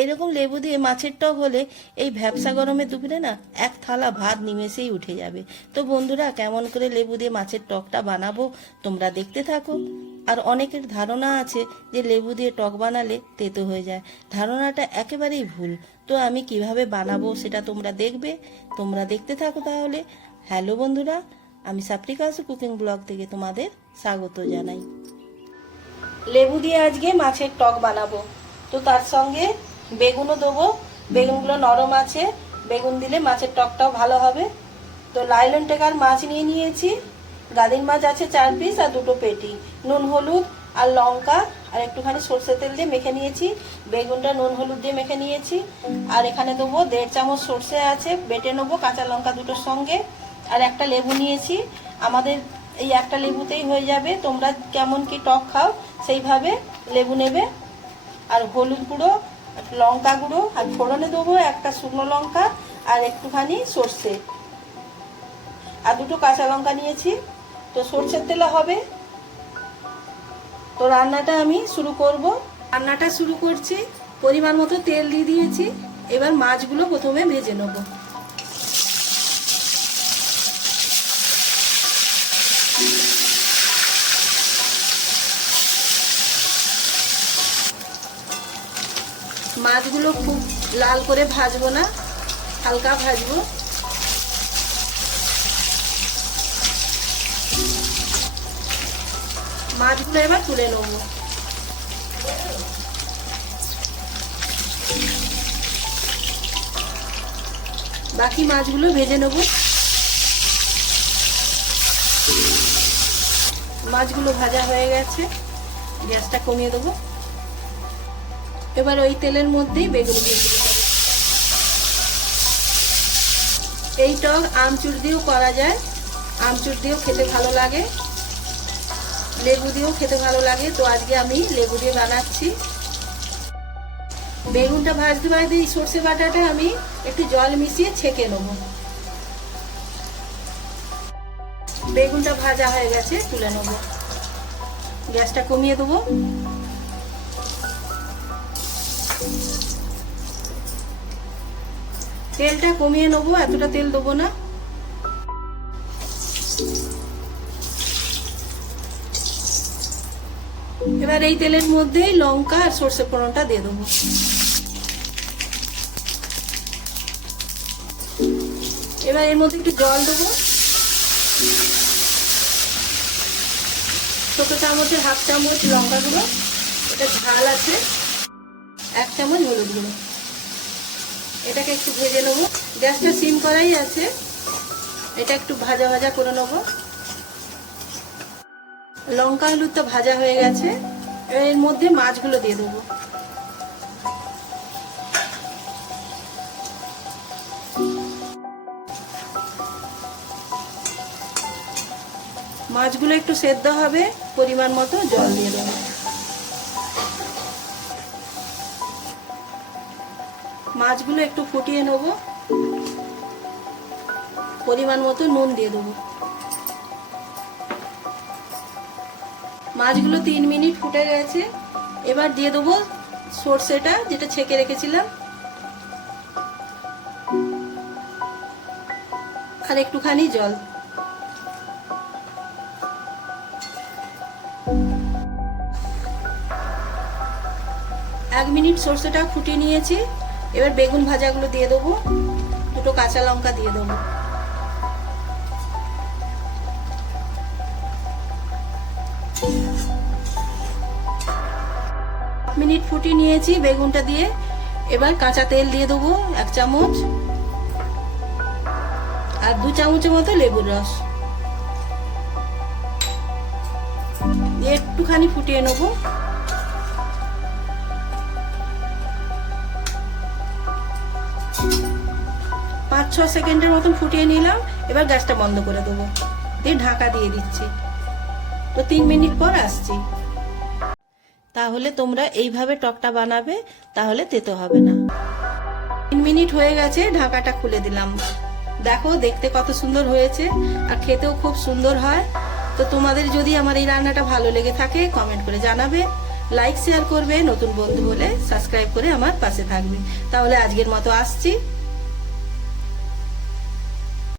এরকম লেবু দিয়ে মাছের টক হলে এই ভ্যাবসা গরমে দুপুরে না এক থালা ভাত নিমেষেই উঠে যাবে। তো বন্ধুরা, কেমন করে লেবু দিয়ে মাছের টকটা বানাবো তোমরা দেখতে থাকো। আর অনেকের ধারণা আছে যে লেবু দিয়ে টক বানালে তেতো হয়ে যায়। ধারণাটা একেবারেই ভুল। তো আমি কীভাবে বানাবো সেটা তোমরা দেখবে। তোমরা দেখতে থাকো তাহলে। হ্যালো বন্ধুরা, আমি সাপ্রিকাসু কুকিং ব্লগ থেকে তোমাদের স্বাগত জানাই। লেবু দিয়ে আজকে মাছের টক বানাবো। তো তার সঙ্গে বেগুনও দেবো। বেগুনগুলো নরম আছে। বেগুন দিলে মাছের টকটাও ভালো হবে। তো লাইলন টেকার মাছ নিয়ে নিয়েছি। গাদির মাছ আছে চার পিস আর দুটো পেটি। নুন, হলুদ আর লঙ্কা আর একটুখানি সর্ষে তেল দিয়ে মেখে নিয়েছি। বেগুনটা নুন, হলুদ দিয়ে মেখে নিয়েছি। আর এখানে দেবো দেড় চামচ সর্ষে আছে, বেটে নেব কাঁচা লঙ্কা দুটোর সঙ্গে। আর একটা লেবু নিয়েছি। আমাদের এই একটা লেবুতেই হয়ে যাবে। তোমরা কেমন কি টক খাও, সেইভাবে লেবু নেবে। আর হলুদ গুঁড়ো লঙ্কা গুঁড়ো আর ফোড়নে দেবো একটা শুকনো লঙ্কা আর একটুখানি সর্ষে। আর দুটো কাঁচা লঙ্কা নিয়েছি। তো সর্ষের তেলে হবে। তো রান্নাটা আমি শুরু করব। রান্নাটা শুরু করছি। পরিমাণ মতো তেল দিয়ে দিয়েছি। এবার মাছগুলো প্রথমে ভেজে নেব। মাছগুলো খুব লাল করে ভাজবো না, হালকা ভাজবো। মাছগুলো এবার তুলে নেব। বাকি মাছগুলো ভেজে নেব। মাছগুলো ভাজা হয়ে গেছে, গ্যাসটা কমিয়ে দেবো। এবার ওই তেলের মধ্যেই বেগুন দিয়ে দিতে হবে। এই টক আমচুর দিয়েও করা যায়। আমচুর দিয়েও খেতে ভালো লাগে। লেবু দিয়েও খেতে ভালো লাগে। তো আজকে আমি লেবু দিয়ে বানাচ্ছি। বেগুনটা ভাজতে ভাজতে এই সর্ষে বাটাটা আমি একটু জল মিশিয়ে ছেঁকে নেব। বেগুনটা ভাজা হয়ে গেছে, তুলে নেব। গ্যাসটা কমিয়ে দেবো। তেলটা কমিয়ে নেব, এতটা তেল দেবো না। এবার এই তেলের মধ্যেই লঙ্কা আর সর্ষে ফোড়নটা দিয়ে দেবো। এবার এর মধ্যে একটু জল দেবো। ছোট চামচের হাফ চামচ লঙ্কা গুঁড়ো, এটা ঝাল আছে। এক চামচ হলুদ গুঁড়ো। এটাকে একটু ভেজে নেব। গ্যাসটা সিম করাই আছে। এটা একটু ভাজা ভাজা করে নেব। লঙ্কা হলুদ তো ভাজা হয়ে গেছে। এর মধ্যে মাছগুলো দিয়ে দেবো। মাছগুলো একটু সেদ্ধ হবে, পরিমাণ মতো জল দিয়ে দেবো। মাছগুলো একটু ফুটিয়ে নেব। পরিমাণ মতো নুন দিয়ে দেবো। মাছগুলো তিন মিনিট ফুটে গেছে। এবার দিয়ে দেবো সর্ষেটা, যেটা ছেঁকে রেখেছিলাম। আর একটুখানি জল। এক মিনিট সর্ষেটা ফুটিয়ে নিয়েছি। এবার বেগুন ভাজাগুলো দিয়ে দেবো, দুটো কাঁচা লঙ্কা দিয়ে দেবো। মিনিট ফুটিয়ে নিয়েছি বেগুনটা দিয়ে, এবার কাঁচা তেল দিয়ে দেবো এক চামচ, আর দু চামচের মতো লেবুর রস। একটুখানি ফুটিয়ে নেব। ছ সেকেন্ডের মতন ফুটিয়ে নিলাম, এবার গ্যাসটা বন্ধ করে দেবো। দিয়ে ঢাকা দিয়ে দিচ্ছি। তো তিন মিনিট পর আসছি। তাহলে তোমরা এইভাবে টকটা বানাবে, তাহলে তেতো হবে না। তিন মিনিট হয়ে গেছে, ঢাকাটা খুলে দিলাম। দেখো, দেখতে কত সুন্দর হয়েছে, আর খেতেও খুব সুন্দর হয়। তো তোমাদের যদি আমার এই রান্নাটা ভালো লেগে থাকে কমেন্ট করে জানাবে। লাইক শেয়ার করবে, নতুন বন্ধু হলে সাবস্ক্রাইব করে আমার পাশে থাকবে। তাহলে আজকের মতো আসছি।